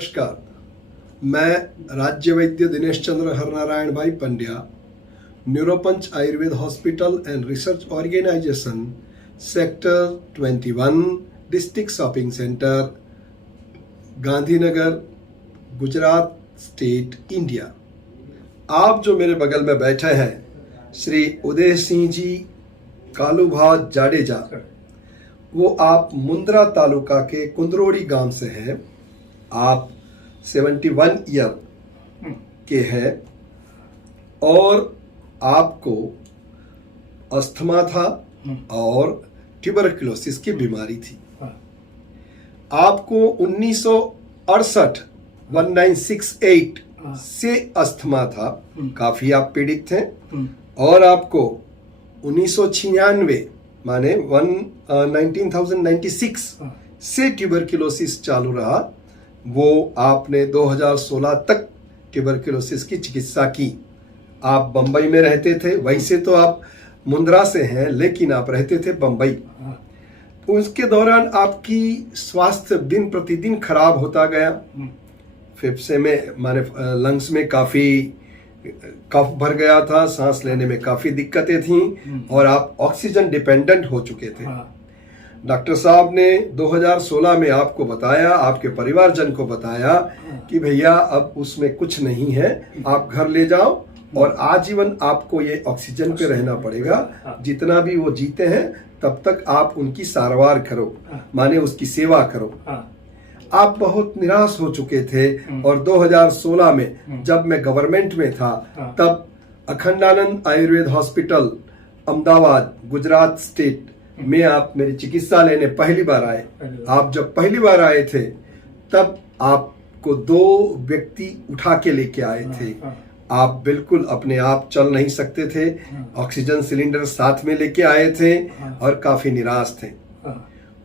नमस्कार, मैं राज्य वैद्य दिनेश चंद्र हरनारायण भाई Pandya, Neuropanch Ayurveda hospital and research organisation, sector 21, district shopping centre, Gandhinagar, Gujarat state, India. आप जो मेरे बगल में बैठे हैं, श्री उदय सिंह जी कालूभा जाडेजा, वो आप मुंद्रा तालुका के कुंदरोड़ी गांव से हैं। आप 71 ईयर के हैं और आपको अस्थमा था और ट्यूबरकुलोसिस की बीमारी थी। आपको 1968 से अस्थमा था, काफी आप पीड़ित थे और आपको 1996 माने 1996 से ट्यूबरकुलोसिस चालू रहा। वो आपने 2016 तक ट्यूबरकुलोसिस की चिकित्सा की। आप बंबई में रहते थे, वैसे तो आप मुंद्रा से हैं लेकिन आप रहते थे बंबई। उसके दौरान आपकी स्वास्थ्य दिन प्रतिदिन खराब होता गया। फेफड़े में माने लंग्स में काफी कफ भर गया था, सांस लेने में काफी दिक्कतें थीं और आप ऑक्सीजन डिपेंडेंट हो चुके थे। डॉक्टर साहब ने 2016 में आपको बताया, आपके परिवारजन को बताया कि भैया अब उसमें कुछ नहीं है, आप घर ले जाओ और आजीवन आपको ये ऑक्सीजन पे रहना पड़ेगा। जितना भी वो जीते हैं तब तक आप उनकी सारवार करो, माने उसकी सेवा करो। आप बहुत निराश हो चुके थे और 2016 में जब मैं गवर्नमेंट में था तब अखंडानंद आयुर्वेद हॉस्पिटल अहमदाबाद गुजरात स्टेट में आप मेरी चिकित्सा लेने पहली बार आए। आप जब पहली बार आए थे तब आपको 2 व्यक्ति उठा के लेके आए थे। आप बिल्कुल अपने आप चल नहीं सकते थे, ऑक्सीजन सिलेंडर साथ में लेके आए थे और काफी निराश थे।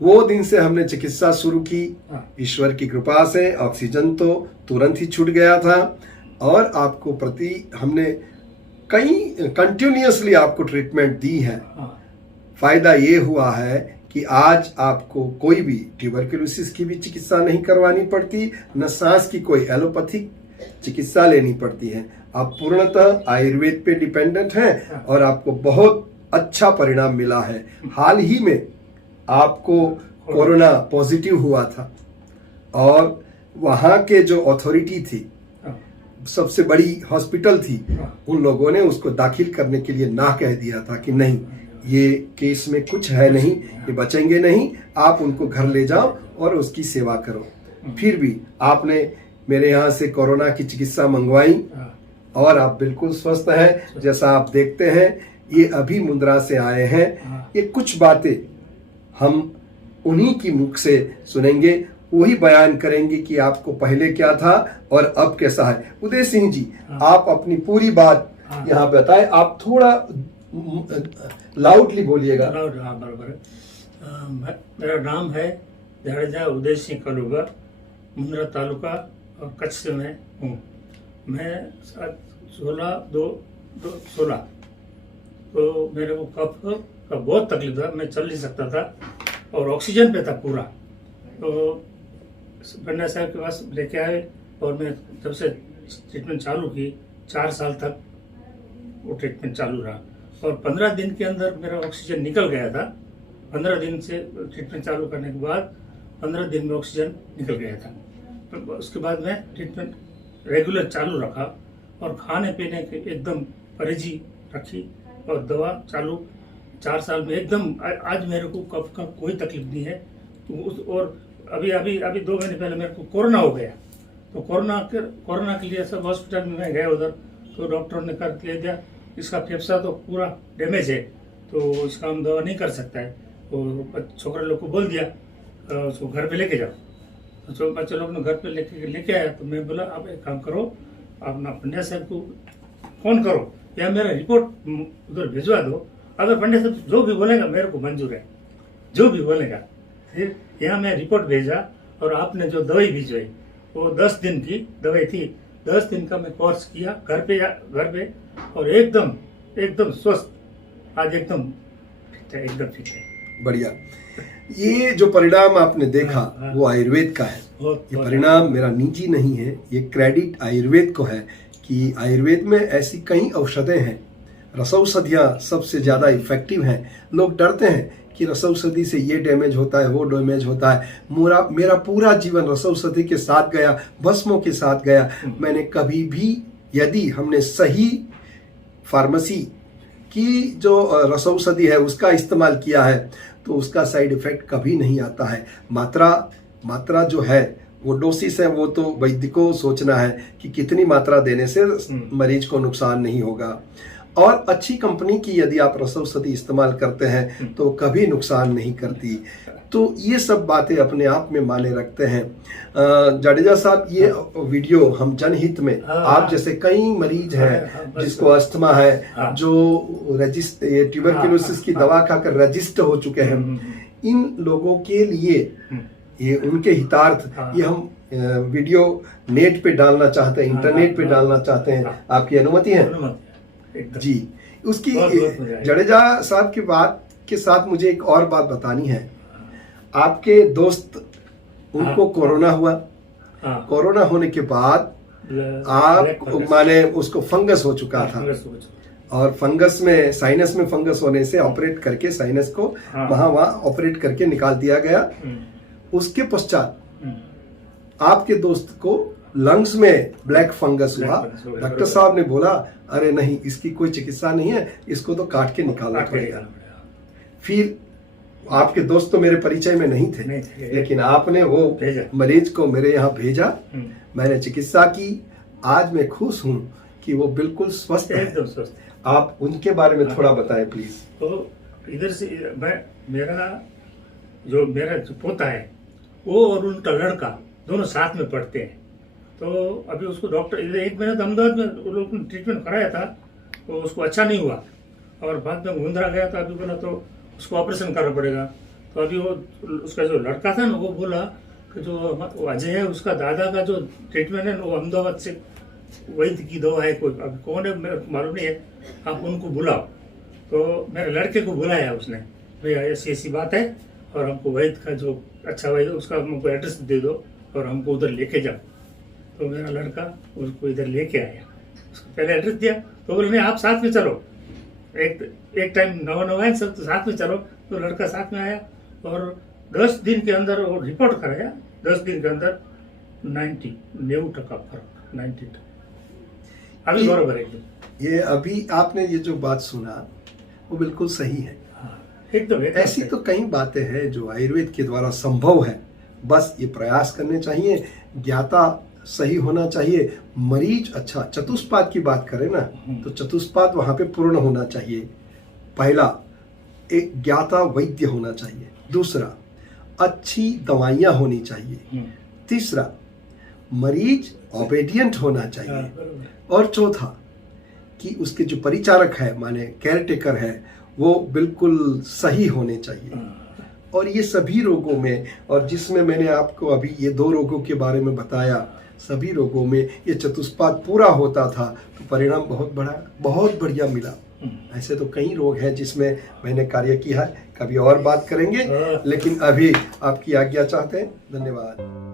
वो दिन से हमने चिकित्सा शुरू की। ईश्वर की कृपा से ऑक्सीजन तो तुरंत ही छूट गया था और आपको प्रति हमने कई कंटिन्यूअसली आपको ट्रीटमेंट दी है। फायदा ये हुआ है कि आज आपको कोई भी ट्यूबरकुलोसिस की भी चिकित्सा नहीं करवानी पड़ती, न सांस की कोई एलोपैथिक चिकित्सा लेनी पड़ती है। आप पूर्णतः आयुर्वेद पे डिपेंडेंट हैं और आपको बहुत अच्छा परिणाम मिला है। हाल ही में आपको कोरोना पॉजिटिव हुआ था और वहाँ के जो अथॉरिटी थी, सबसे बड़ी हॉस्पिटल थी, उन लोगों ने उसको दाखिल करने के लिए ना कह दिया था कि नहीं, ये केस में कुछ है नहीं, ये बचेंगे नहीं, आप उनको घर ले जाओ और उसकी सेवा करो। फिर भी आपने मेरे यहाँ से कोरोना की चिकित्सा मंगवाई और आप बिल्कुल स्वस्थ हैं। जैसा आप देखते हैं, ये अभी मुंद्रा से आए हैं। ये कुछ बातें हम उन्हीं की मुख से सुनेंगे, वही बयान करेंगे कि आपको पहले क्या था और अब कैसा है। उदय सिंह जी, आप अपनी पूरी बात यहाँ बताएं। आप थोड़ा लाउडली बोलिएगा। बराबर। मेरा नाम है जाडेजा उदय सिंह कालूभा, मुंद्रा तालुका और कच्छ से मैं हूँ। मैं 16 तो मेरे को कफ का बहुत तकलीफ था, मैं चल नहीं सकता था और ऑक्सीजन पे था पूरा। तो पंड्या साहब के पास लेके आए और मैं जब से ट्रीटमेंट चालू की 4 साल तक वो ट्रीटमेंट चालू रहा और 15 दिन के अंदर मेरा ऑक्सीजन निकल गया था। 15 दिन से ट्रीटमेंट चालू करने के बाद 15 दिन में ऑक्सीजन निकल गया था। तो उसके बाद मैं ट्रीटमेंट रेगुलर चालू रखा और खाने पीने के एकदम परहेजी रखी और दवा चालू 4 साल में एकदम। आज मेरे को कफ का कोई तकलीफ नहीं है। तो और अभी 2 महीने पहले मेरे को कोरोना हो गया। तो कोरोना के लिए सब हॉस्पिटल में मैं गया उधर, तो डॉक्टरों ने कर दिया इसका फेफड़ा तो पूरा डैमेज है, तो इसका हम दवा नहीं कर सकता है। तो छोकरे लोग को बोल दिया उसको घर पे लेके जाओ। तो बच्चे लोग ने घर पे लेके आया। तो मैं बोला आप एक काम करो, आप ना पंड्या साहब को फोन करो या मेरा रिपोर्ट उधर भिजवा दो। अगर पंड्या साहब जो भी बोलेगा मेरे को मंजूर है, जो भी बोलेगा। फिर यहाँ मैं रिपोर्ट भेजा और आपने जो दवाई भिजवाई वो 10 दिन की दवाई थी। 10 दिन का मैं कोर्स किया घर पे और एकदम स्वस्थ। आज एकदम फिट है। बढ़िया। ये जो परिणाम आपने देखा हाँ। वो आयुर्वेद का है। बहुत ये परिणाम मेरा निजी नहीं है, ये क्रेडिट आयुर्वेद को है कि आयुर्वेद में ऐसी कई औषधें हैं, रसौषधियाँ सबसे ज़्यादा इफेक्टिव हैं। लोग डरते हैं कि रसौषधि से ये डैमेज होता है, वो डैमेज होता है। मेरा पूरा जीवन रसौषधि के साथ गया, भस्मों के साथ गया। मैंने कभी भी, यदि हमने सही फार्मेसी की जो रसौषधि है उसका इस्तेमाल किया है तो उसका साइड इफेक्ट कभी नहीं आता है। मात्रा जो है वो डोसिस है, वो तो वैद्य को सोचना है कि कितनी मात्रा देने से मरीज को नुकसान नहीं होगा। और अच्छी कंपनी की यदि आप रसौषधि इस्तेमाल करते हैं तो कभी नुकसान नहीं करती। तो ये सब बातें अपने आप में माने रखते हैं। जाडेजा साहब, ये वीडियो हम जनहित में, आप जैसे कई मरीज हैं जिसको अस्थमा है, जो ट्यूबरक्लोसिस की दवा खाकर रजिस्ट हो चुके हैं, इन लोगों के लिए ये उनके हितार्थ ये हम वीडियो नेट पे डालना चाहते हैं, इंटरनेट पे डालना चाहते हैं। आपकी अनुमति है जी? उसकी जडेजा साहब की बात के साथ मुझे एक और बात बतानी है। आपके दोस्त, उनको कोरोना हुआ, कोरोना होने के बाद आप माने उसको फंगस हो चुका था, और फंगस में, साइनस में फंगस होने से ऑपरेट करके साइनस को वहां ऑपरेट करके निकाल दिया गया। उसके पश्चात आपके दोस्त को लंग्स में ब्लैक फंगस हुआ। डॉक्टर साहब ने बोला, अरे नहीं, इसकी कोई चिकित्सा नहीं है, इसको तो काट के निकालना पड़ेगा। फिर आपके दोस्त तो मेरे परिचय में नहीं थे, लेकिन आपने वो मरीज को मेरे यहाँ भेजा, मैंने चिकित्सा की। आज मैं खुश हूँ कि वो बिल्कुल स्वस्थ है। आप उनके बारे में थोड़ा बताएं प्लीज। तो इधर से मेरा जो पोता है वो और उनका लड़का दोनों साथ में पढ़ते हैं। तो अभी उसको डॉक्टर, एक महीना तो अहमदाबाद में वो लोग ट्रीटमेंट कराया था, तो उसको अच्छा नहीं हुआ और बाद में मुंद्रा गया था। अभी बोला तो उसको ऑपरेशन करना पड़ेगा। तो अभी वो उसका जो लड़का था ना, वो बोला कि जो अजय है उसका दादा का जो ट्रीटमेंट है वो अहमदाबाद से वैद्य की दवा है, कोई अभी कौन है मेरे को मालूम नहीं है, आप उनको बुलाओ। तो मेरे लड़के को बुलाया उसने, भैया ऐसी बात है और हमको वैद्य का जो अच्छा वैद्य उसका हमको एड्रेस दे दो और हमको उधर लेके जाओ। तो मेरा लड़का उसको इधर लेके आया, उसको पहले एड्रेस दिया। तो बोले नहीं, आप साथ में चलो, एक टाइम नवा है सब, तो साथ में चलो। तो लड़का साथ में आया और 10 दिन के अंदर वो रिपोर्ट कराया। 10 दिन के अंदर 90% फर्क, 90%। अभी बराबर है। ये अभी आपने ये जो बात सुना वो बिल्कुल सही है। एकदम ऐसी तो कई बातें हैं जो आयुर्वेद के द्वारा संभव है, बस ये प्रयास करने चाहिए, ज्ञाता सही होना चाहिए, मरीज अच्छा। चतुष्पाद की बात करें ना, तो चतुष्पाद वहां पे पूर्ण होना चाहिए। पहला, एक ज्ञाता वैद्य होना चाहिए। दूसरा, अच्छी दवाइयां होनी चाहिए। तीसरा, मरीज ओबेडिएंट होना चाहिए। और चौथा, कि उसके जो परिचारक है, माने केयर टेकर है, वो बिल्कुल सही होने चाहिए। और ये सभी रोगों में, और जिसमें मैंने आपको अभी ये 2 रोगों के बारे में बताया, सभी रोगों में ये चतुष्पाद पूरा होता था तो परिणाम बहुत बढ़िया मिला। ऐसे तो कई रोग हैं जिसमें मैंने कार्य किया है, कभी और बात करेंगे, लेकिन अभी आपकी आज्ञा चाहते हैं। धन्यवाद।